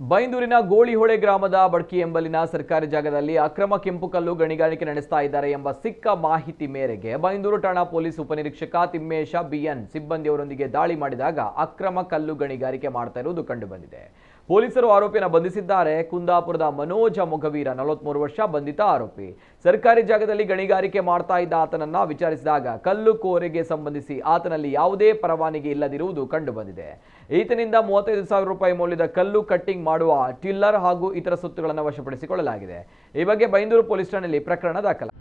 ಬೈಂದೂರಿನ ಗೋಳಿಹೊಳೆ ಗ್ರಾಮದ ಬಡ್ಕಿ ಎಂಬಲಿನ ಸರ್ಕಾರಿ ಜಾಗದಲ್ಲಿ ಅಕ್ರಮ ಕೆಂಪು ಕಲ್ಲು ಗಣಿಗಾರಿಕೆ ನಡೆಸ್ತಾ ಇದ್ದಾರೆ ಎಂಬ ಸಿಕ್ಕ ಮಾಹಿತಿ ಮೇರೆಗೆ ಬೈಂದೂರು ಠಾಣಾ ಪೊಲೀಸ್ ಉಪನಿರೀಕ್ಷಕ ತಿಮ್ಮೇಶ ಬಿಎನ್ ಸಿಬ್ಬಂದಿಯವರೊಂದಿಗೆ ದಾಳಿ ಮಾಡಿದಾಗ ಅಕ್ರಮ ಕಲ್ಲು ಗಣಿಗಾರಿಕೆ ಮಾಡ್ತಾ ಇರುವುದು ಕಂಡುಬಂದಿದೆ. ಪೊಲೀಸರು ಆರೋಪಿಯನ್ನು ಬಂಧಿಸಿದ್ದಾರೆ. ಕುಂದಾಪುರದ ಮನೋಜ ಮೊಗವೀರ 43 ವರ್ಷ ಬಂಧಿತ ಆರೋಪಿ. ಸರ್ಕಾರಿ ಜಾಗದಲ್ಲಿ ಗಣಿಗಾರಿಕೆ ಮಾಡ್ತಾ ಇದ್ದ ಆತನನ್ನ ವಿಚಾರಿಸಿದಾಗ ಕಲ್ಲು ಕೋರೆಗೆ ಸಂಬಂಧಿಸಿ ಆತನಲ್ಲಿ ಯಾವುದೇ ಪರವಾನಗಿ ಇಲ್ಲದಿರುವುದು ಕಂಡುಬಂದಿದೆ. ಈತನಿಂದ 35,000 ರೂಪಾಯಿ ಮೌಲ್ಯದ ಕಲ್ಲು ಕಟ್ಟಿಂಗ್ ಮಾಡುವ ಟಿಲ್ಲರ್ ಹಾಗೂ ಇತರ ಸೊತ್ತುಗಳನ್ನು ವಶಪಡಿಸಿಕೊಳ್ಳಲಾಗಿದೆ. ಈ ಬಗ್ಗೆ ಬೈಂದೂರು ಪೊಲೀಸ್ ಠಾಣೆಯಲ್ಲಿ ಪ್ರಕರಣ ದಾಖಲಾಗಿದೆ.